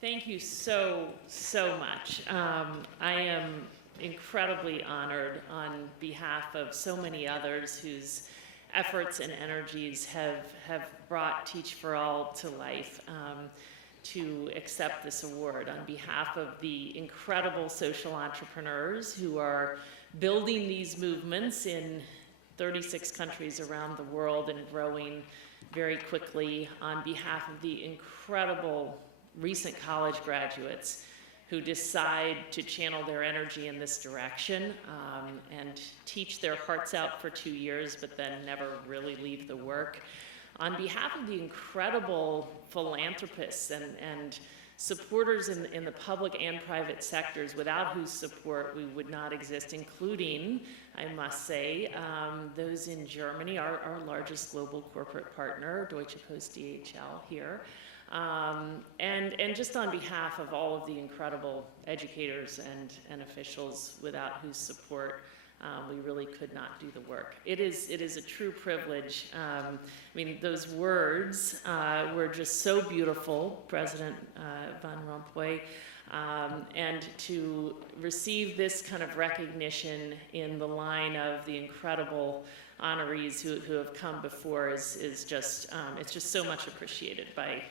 Thank you so much. I am incredibly honored on behalf of so many others whose efforts and energies have brought Teach for All to life, to accept this award on behalf of the incredible social entrepreneurs who are building these movements in 36 countries around the world and growing very quickly, on behalf of the incredible recent college graduates who decide to channel their energy in this direction and teach their hearts out for 2 years, but then never really leave the work. On behalf of the incredible philanthropists and supporters in the public and private sectors, without whose support we would not exist, including, I must say, those in Germany, our largest global corporate partner, Deutsche Post DHL here. And just on behalf of all of the incredible educators and officials without whose support we really could not do the work. It is a true privilege. I mean, those words were just so beautiful, President Van Rompuy, and to receive this kind of recognition in the line of the incredible honorees who have come before is just, it's just so much appreciated by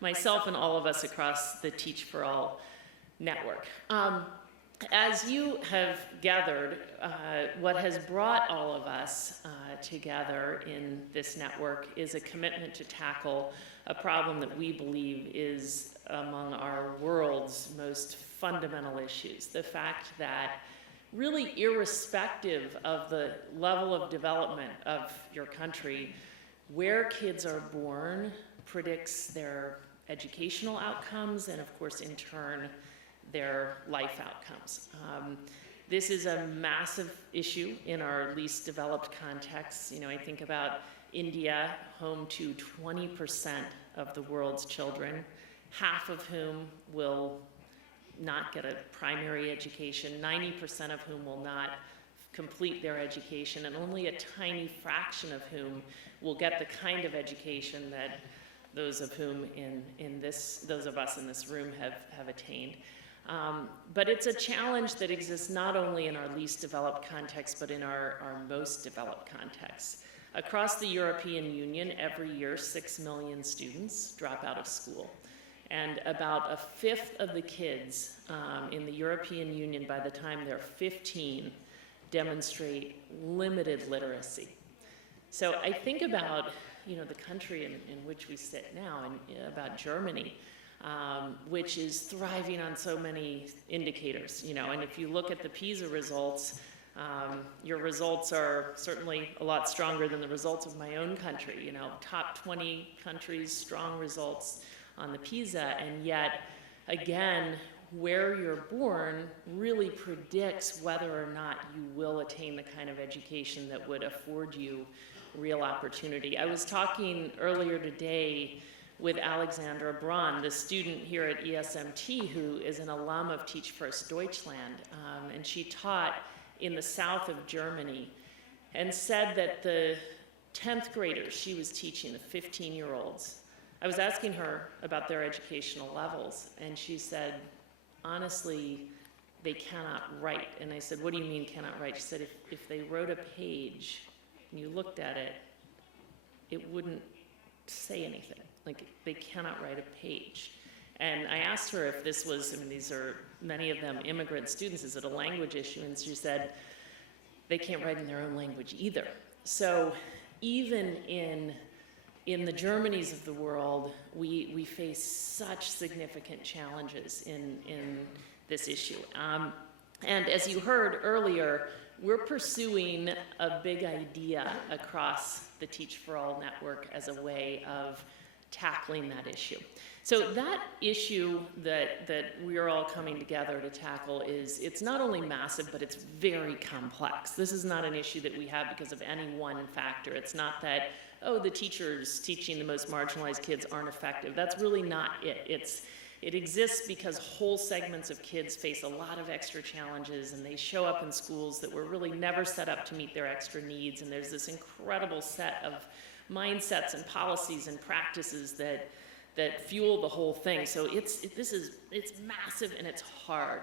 myself and all of us across the Teach for All network. As you have gathered, what has brought all of us together in this network is a commitment to tackle a problem that we believe is among our world's most fundamental issues. The fact that really irrespective of the level of development of your country, where kids are born predicts their educational outcomes and, of course, in turn, their life outcomes. This is a massive issue in our least developed contexts. You know, I think about India, home to 20% of the world's children, half of whom will not get a primary education, 90% of whom will not complete their education, and only a tiny fraction of whom will get the kind of education that those of whom those of us in this room have attained. But it's a challenge that exists not only in our least developed context, but in our most developed contexts. Across the European Union, every year, 6 million students drop out of school. And about a fifth of the kids in the European Union, by the time they're 15, demonstrate limited literacy. So I think about, you know, the country in which we sit now, and about Germany, which is thriving on so many indicators, you know, and if you look at the PISA results, your results are certainly a lot stronger than the results of my own country, you know, top 20 countries, strong results on the PISA, and yet, again, where you're born really predicts whether or not you will attain the kind of education that would afford you real opportunity. I was talking earlier today with Alexandra Braun, the student here at ESMT who is an alum of Teach First Deutschland, and she taught in the south of Germany and said that the 10th graders she was teaching, the 15-year-olds, I was asking her about their educational levels, and she said, honestly, they cannot write. And I said, what do you mean cannot write? She said, if they wrote a page and you looked at it, it wouldn't say anything. Like, they cannot write a page. And I asked her if this was, I mean, these are many of them immigrant students, is it a language issue? And she said, they can't write in their own language either. So even in the Germanys of the world, we face such significant challenges in this issue. And as you heard earlier, we're pursuing a big idea across the Teach for All network as a way of tackling that issue. So that issue that we're all coming together to tackle it's not only massive, but it's very complex. This is not an issue that we have because of any one factor. It's not that, oh, the teachers teaching the most marginalized kids aren't effective. That's really not it. It exists because whole segments of kids face a lot of extra challenges, and they show up in schools that were really never set up to meet their extra needs, and there's this incredible set of mindsets and policies and practices that that fuel the whole thing. So it's massive and it's hard.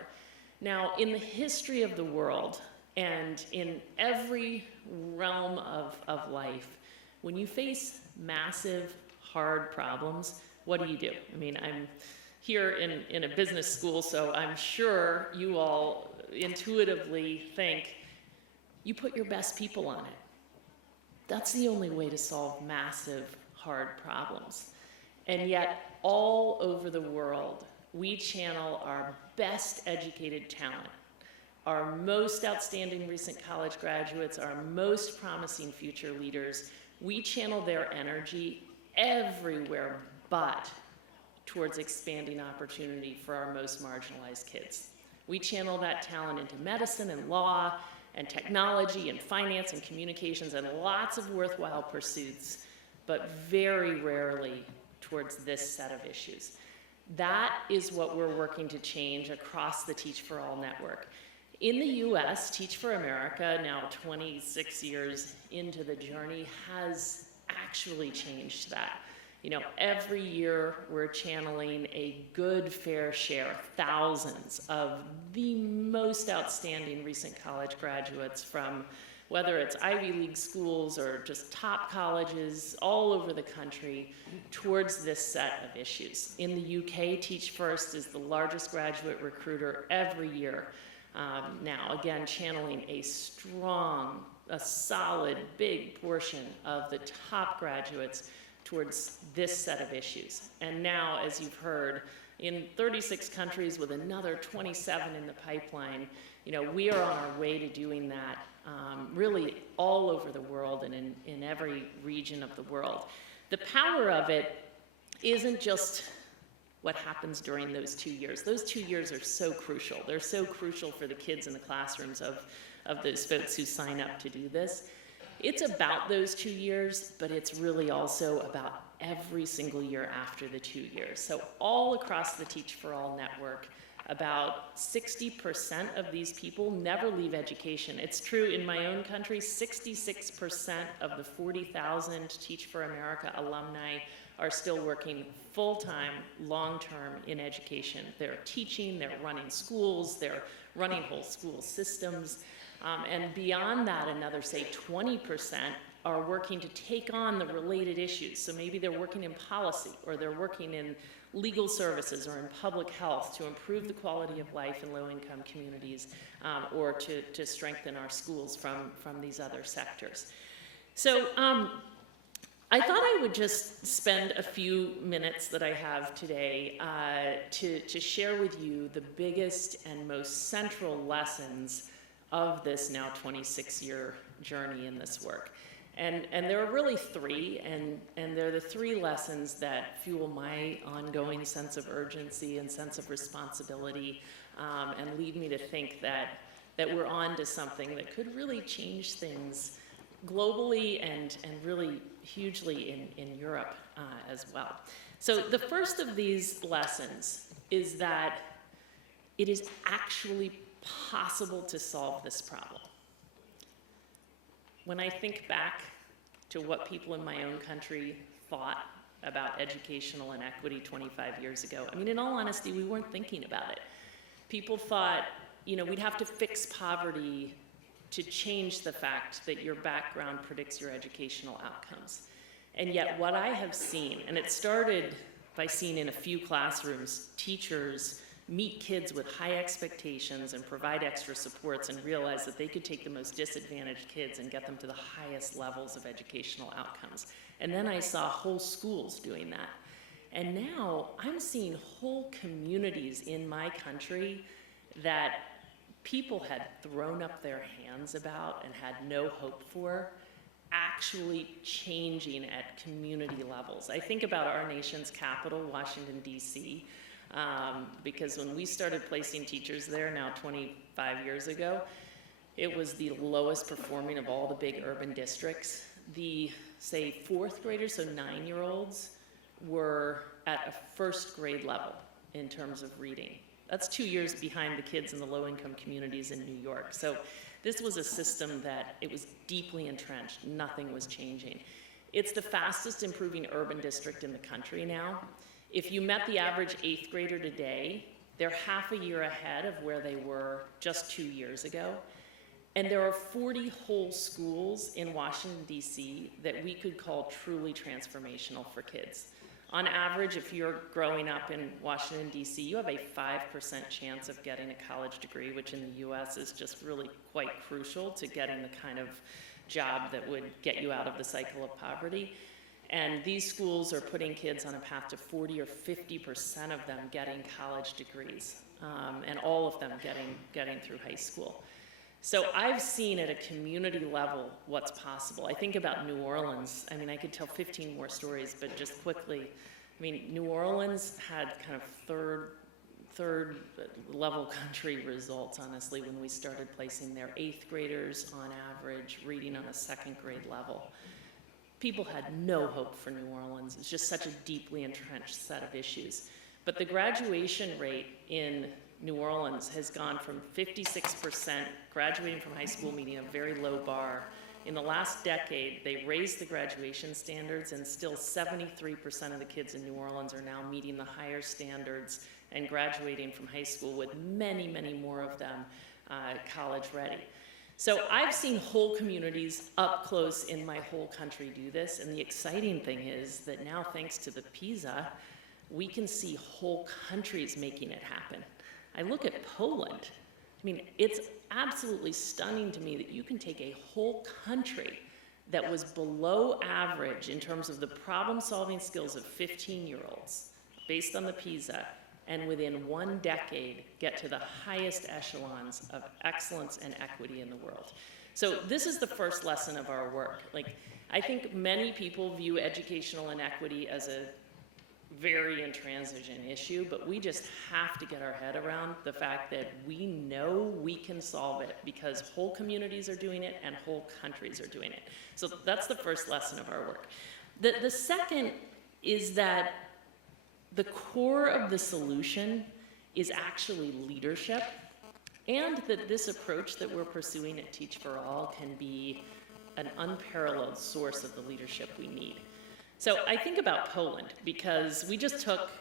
Now, in the history of the world and in every realm of life, when you face massive, hard problems, what do? I mean, I'm here in a business school, so I'm sure you all intuitively think you put your best people on it. That's the only way to solve massive, hard problems. And yet, all over the world, we channel our best educated talent, our most outstanding recent college graduates, our most promising future leaders. We channel their energy everywhere but towards expanding opportunity for our most marginalized kids. We channel that talent into medicine and law and technology and finance and communications and lots of worthwhile pursuits, but very rarely towards this set of issues. That is what we're working to change across the Teach for All network. In the US, Teach for America, now 26 years into the journey, has actually changed that. You know, every year we're channeling a good fair share, thousands of the most outstanding recent college graduates from whether it's Ivy League schools or just top colleges all over the country towards this set of issues. In the UK, Teach First is the largest graduate recruiter every year. Now, again, channeling a solid, big portion of the top graduates towards this set of issues. And now, as you've heard, in 36 countries with another 27 in the pipeline, you know, we are on our way to doing that really all over the world and in every region of the world. The power of it isn't just what happens during those 2 years. Those 2 years are so crucial. They're so crucial for the kids in the classrooms of those folks who sign up to do this. It's about those 2 years, but it's really also about every single year after the 2 years. So all across the Teach for All network, about 60% of these people never leave education. It's true in my own country, 66% of the 40,000 Teach for America alumni are still working full-time, long-term in education. They're teaching, they're running schools, they're running whole school systems. And beyond that, another, say, 20% are working to take on the related issues. So maybe they're working in policy, or they're working in legal services or in public health to improve the quality of life in low-income communities, or to strengthen our schools from these other sectors. So I thought I would just spend a few minutes that I have today to share with you the biggest and most central lessons of this now 26-year journey in this work. And there are really three, and they're the three lessons that fuel my ongoing sense of urgency and sense of responsibility, and lead me to think that we're on to something that could really change things globally and really hugely in Europe as well. So the first of these lessons is that it is actually possible to solve this problem. When I think back to what people in my own country thought about educational inequity 25 years ago, I mean, in all honesty, we weren't thinking about it. People thought, you know, we'd have to fix poverty to change the fact that your background predicts your educational outcomes. And yet what I have seen, and it started by seeing in a few classrooms, teachers meet kids with high expectations and provide extra supports and realize that they could take the most disadvantaged kids and get them to the highest levels of educational outcomes. And then I saw whole schools doing that. And now I'm seeing whole communities in my country that people had thrown up their hands about and had no hope for, actually changing at community levels. I think about our nation's capital, Washington, D.C., because when we started placing teachers there now 25 years ago, it was the lowest performing of all the big urban districts. The, say, fourth graders, so 9-year-olds, were at a first grade level in terms of reading. That's 2 years behind the kids in the low-income communities in New York. So this was a system that it was deeply entrenched. Nothing was changing. It's the fastest improving urban district in the country now. If you met the average 8th grader today, they're half a year ahead of where they were just 2 years ago. And there are 40 whole schools in Washington, D.C. that we could call truly transformational for kids. On average, if you're growing up in Washington, D.C., you have a 5% chance of getting a college degree, which in the U.S. is just really quite crucial to getting the kind of job that would get you out of the cycle of poverty. And these schools are putting kids on a path to 40 or 50% of them getting college degrees, and all of them getting through high school. So I've seen at a community level what's possible. I think about New Orleans. I mean, I could tell 15 more stories, but just quickly, I mean, New Orleans had kind of third level country results, honestly, when we started placing their 8th graders on average reading on a 2nd grade level. People had no hope for New Orleans. It's just such a deeply entrenched set of issues. But the graduation rate in New Orleans has gone from 56% graduating from high school, meeting a very low bar. In the last decade, they raised the graduation standards, and still 73% of the kids in New Orleans are now meeting the higher standards and graduating from high school, with many, many more of them college ready. So I've seen whole communities up close in my whole country do this, and the exciting thing is that now, thanks to the PISA, we can see whole countries making it happen. I look at Poland. I mean, it's absolutely stunning to me that you can take a whole country that was below average in terms of the problem-solving skills of 15-year-olds, based on the PISA, and within 1 decade get to the highest echelons of excellence and equity in the world. So this is the first lesson of our work. Like, I think many people view educational inequity as a very intransigent issue, but we just have to get our head around the fact that we know we can solve it because whole communities are doing it and whole countries are doing it. So that's the first lesson of our work. The second is that the core of the solution is actually leadership, and that this approach that we're pursuing at Teach for All can be an unparalleled source of the leadership we need. So I think about Poland because we just took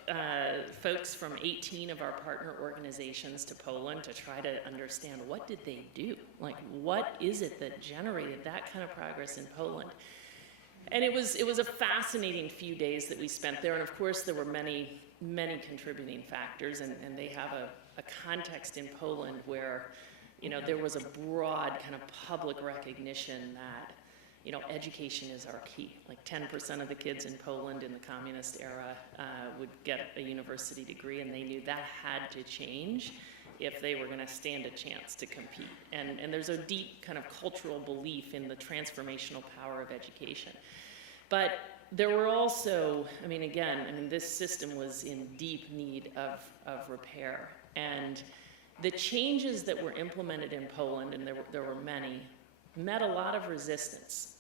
folks from 18 of our partner organizations to Poland to try to understand, what did they do? Like, what is it that generated that kind of progress in Poland? And it was a fascinating few days that we spent there, and of course there were many, many contributing factors, and they have a context in Poland where, you know, there was a broad kind of public recognition that, you know, education is our key. Like 10% of the kids in Poland in the communist era would get a university degree, and they knew that had to change if they were going to stand a chance to compete. And there's a deep kind of cultural belief in the transformational power of education. But there were also, this system was in deep need of repair. And the changes that were implemented in Poland, and there were many, met a lot of resistance.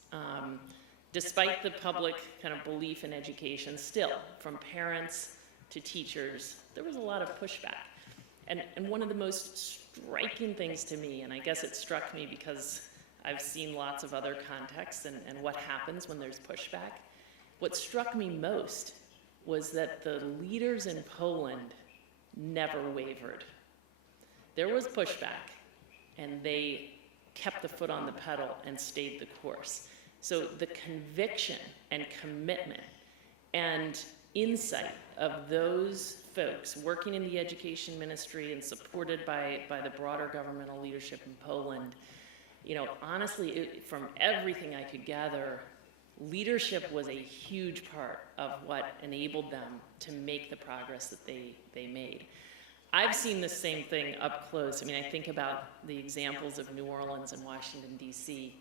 Despite the public kind of belief in education, still, from parents to teachers, there was a lot of pushback. And one of the most striking things to me, and I guess it struck me because I've seen lots of other contexts and what happens when there's pushback, what struck me most was that the leaders in Poland never wavered. There was pushback, and they kept the foot on the pedal and stayed the course. So the conviction and commitment and insight of those folks working in the education ministry and supported by the broader governmental leadership in Poland, you know, honestly, from everything I could gather, leadership was a huge part of what enabled them to make the progress that they made. I've seen the same thing up close. I mean, I think about the examples of New Orleans and Washington, D.C.,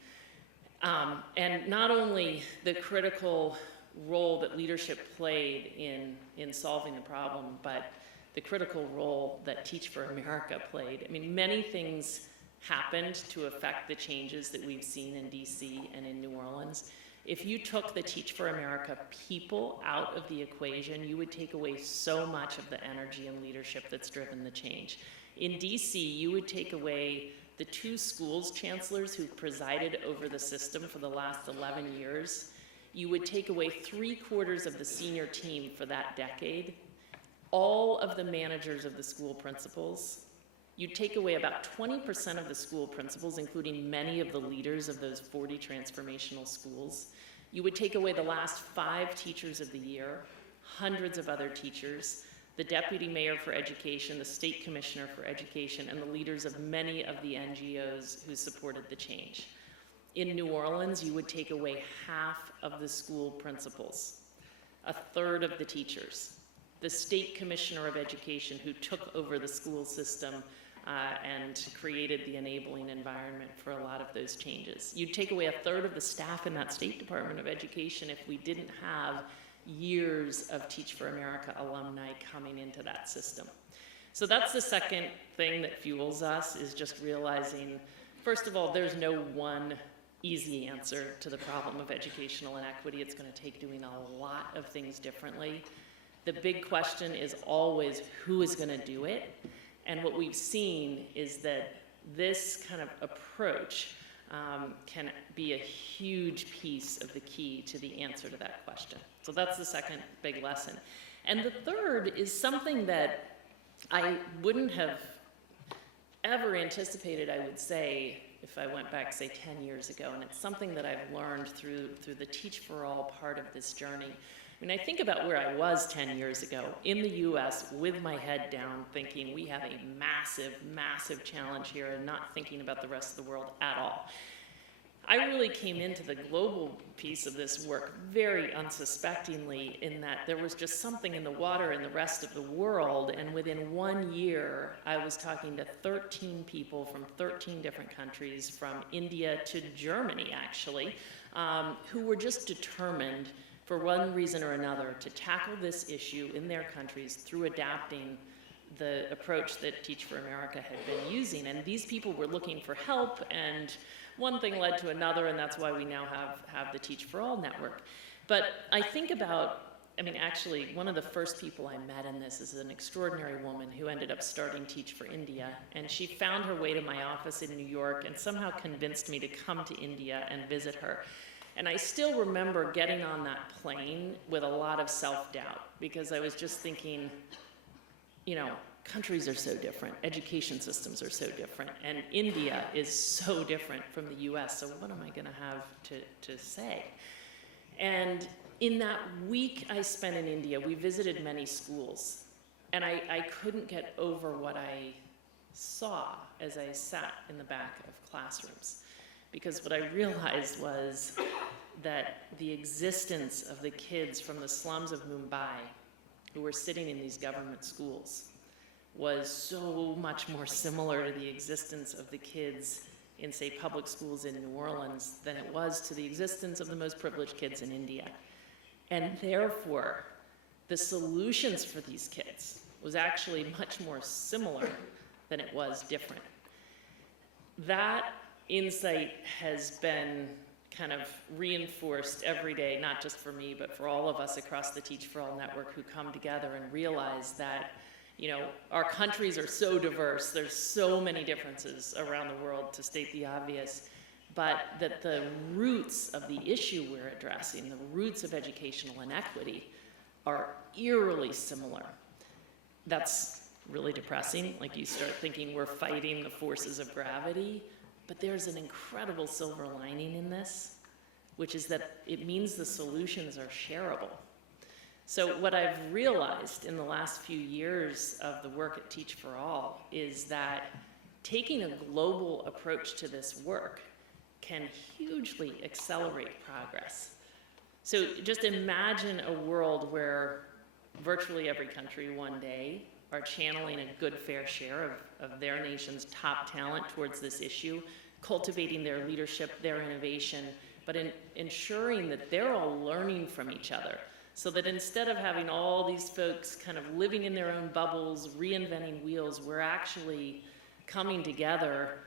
and not only the critical role that leadership played in solving the problem, but the critical role that Teach for America played. I mean, many things happened to affect the changes that we've seen in DC and in New Orleans. If you took the Teach for America people out of the equation, you would take away so much of the energy and leadership that's driven the change. In DC, you would take away the 2 schools chancellors who presided over the system for the last 11 years. you would take away 3/4 of the senior team for that decade, all of the managers of the school principals. You'd take away about 20% of the school principals, including many of the leaders of those 40 transformational schools. You would take away the last 5 teachers of the year, hundreds of other teachers, the deputy mayor for education, the state commissioner for education, and the leaders of many of the NGOs who supported the change. In New Orleans, you would take away half of the school principals, 1/3 of the teachers, the state commissioner of education who took over the school system and created the enabling environment for a lot of those changes. You'd take away 1/3 of the staff in that State Department of Education if we didn't have years of Teach for America alumni coming into that system. So that's the second thing that fuels us, is just realizing, first of all, there's no one easy answer to the problem of educational inequity. It's going to take doing a lot of things differently. The big question is always, who is going to do it? And what we've seen is that this kind of approach can be a huge piece of the key to the answer to that question. So that's the second big lesson. And the third is something that I wouldn't have ever anticipated, I would say, if I went back, say, 10 years ago. And it's something that I've learned through the Teach for All part of this journey. When I think about where I was 10 years ago in the US with my head down, thinking we have a massive, massive challenge here and not thinking about the rest of the world at all. I really came into the global piece of this work very unsuspectingly, in that there was just something in the water in the rest of the world, and within 1 year I was talking to 13 people from 13 different countries, from India to Germany actually, who were just determined for one reason or another to tackle this issue in their countries through adapting the approach that Teach for America had been using. And these people were looking for help, and one thing led to another, and that's why we now have the Teach for All network. But I think about, actually, one of the first people I met in this is an extraordinary woman who ended up starting Teach for India, and she found her way to my office in New York and somehow convinced me to come to India and visit her. And I still remember getting on that plane with a lot of self-doubt, because I was just thinking, countries are so different, education systems are so different, and India is so different from the US, so what am I gonna have to say? And in that week I spent in India, we visited many schools, and I couldn't get over what I saw as I sat in the back of classrooms. Because what I realized was that the existence of the kids from the slums of Mumbai who were sitting in these government schools was so much more similar to the existence of the kids in, say, public schools in New Orleans than it was to the existence of the most privileged kids in India. And therefore, the solutions for these kids was actually much more similar than it was different. That insight has been kind of reinforced every day, not just for me, but for all of us across the Teach for All network who come together and realize that, our countries are so diverse, there's so many differences around the world, to state the obvious, but that the roots of the issue we're addressing, the roots of educational inequity, are eerily similar. That's really depressing. Like, you start thinking we're fighting the forces of gravity. But there's an incredible silver lining in this, which is that it means the solutions are shareable. So what I've realized in the last few years of the work at Teach for All is that taking a global approach to this work can hugely accelerate progress. So just imagine a world where virtually every country one day are channeling a good fair share of their nation's top talent towards this issue, cultivating their leadership, their innovation, but ensuring that they're all learning from each other, so that instead of having all these folks kind of living in their own bubbles, reinventing wheels, we're actually coming together,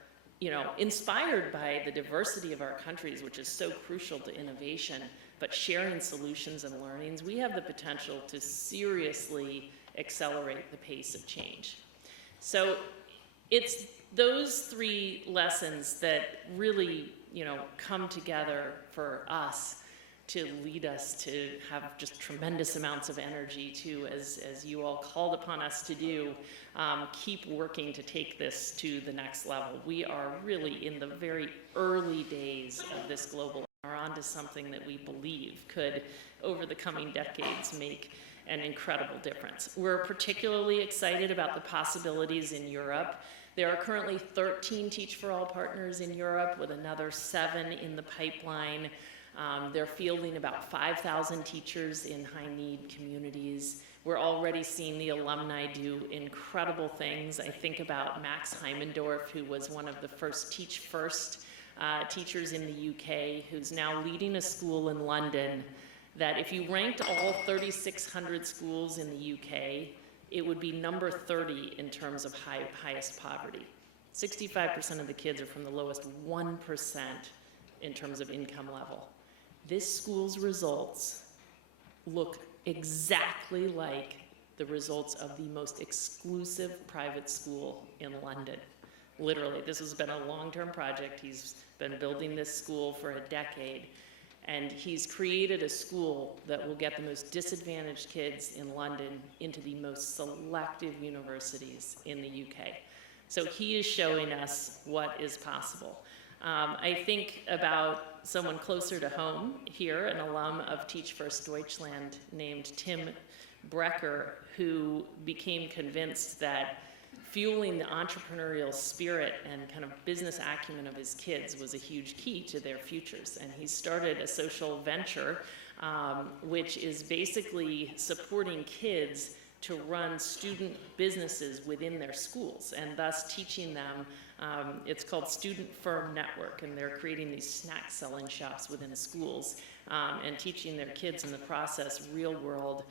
inspired by the diversity of our countries, which is so crucial to innovation, but sharing solutions and learnings. We have the potential to seriously accelerate the pace of change. So it's those 3 lessons that really, come together for us to lead us to have just tremendous amounts of energy to, as you all called upon us to do, keep working to take this to the next level. We are really in the very early days of this global, are onto something that we believe could, over the coming decades, make an incredible difference. We're particularly excited about the possibilities in Europe. There are currently 13 Teach for All partners in Europe, with another 7 in the pipeline. They're fielding about 5,000 teachers in high-need communities. We're already seeing the alumni do incredible things. I think about Max Heimendorf, who was one of the first Teach First teachers in the UK, who's now leading a school in London that if you ranked all 3,600 schools in the UK, it would be number 30 in terms of highest poverty. 65% of the kids are from the lowest 1% in terms of income level. This school's results look exactly like the results of the most exclusive private school in London. Literally, this has been a long-term project. He's been building this school for a decade, and he's created a school that will get the most disadvantaged kids in London into the most selective universities in the UK. So he is showing us what is possible. I think about someone closer to home here, an alum of Teach First Deutschland named Tim Brecker, who became convinced that fueling the entrepreneurial spirit and kind of business acumen of his kids was a huge key to their futures. And he started a social venture, which is basically supporting kids to run student businesses within their schools, and thus teaching them, it's called Student Firm Network, and they're creating these snack selling shops within schools and teaching their kids in the process real world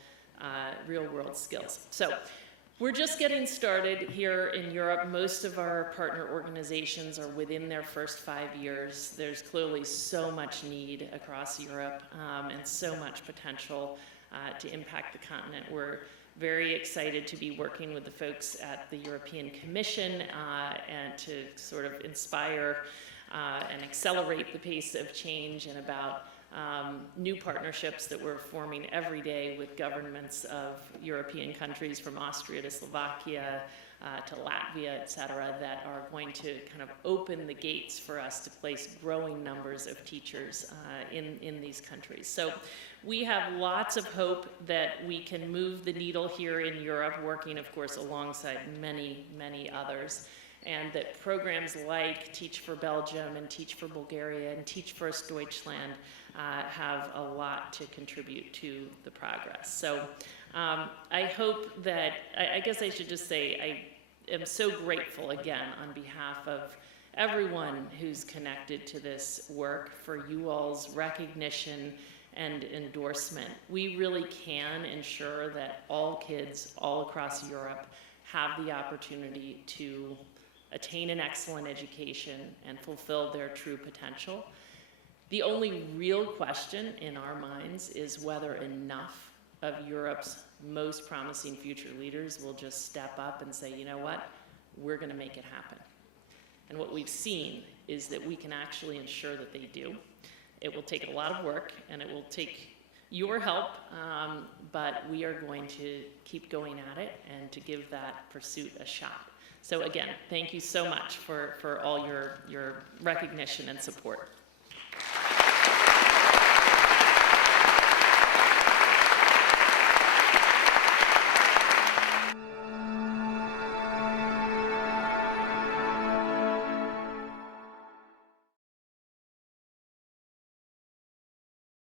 skills. So we're just getting started here in Europe. Most of our partner organizations are within their first 5 years. There's clearly so much need across Europe and so much potential to impact the continent. We're very excited to be working with the folks at the European Commission and to sort of inspire and accelerate the pace of change, and about new partnerships that we're forming every day with governments of European countries, from Austria to Slovakia to Latvia, et cetera, that are going to kind of open the gates for us to place growing numbers of teachers in these countries. So we have lots of hope that we can move the needle here in Europe, working, of course, alongside many, many others, and that programs like Teach for Belgium and Teach for Bulgaria and Teach First Deutschland have a lot to contribute to the progress. So I hope that, I guess I should just say, I am so grateful again on behalf of everyone who's connected to this work for you all's recognition and endorsement. We really can ensure that all kids all across Europe have the opportunity to attain an excellent education and fulfill their true potential. The only real question in our minds is whether enough of Europe's most promising future leaders will just step up and say, you know what, we're going to make it happen. And what we've seen is that we can actually ensure that they do. It will take a lot of work, and it will take your help, but we are going to keep going at it and to give that pursuit a shot. So again, thank you so much for all your recognition and support.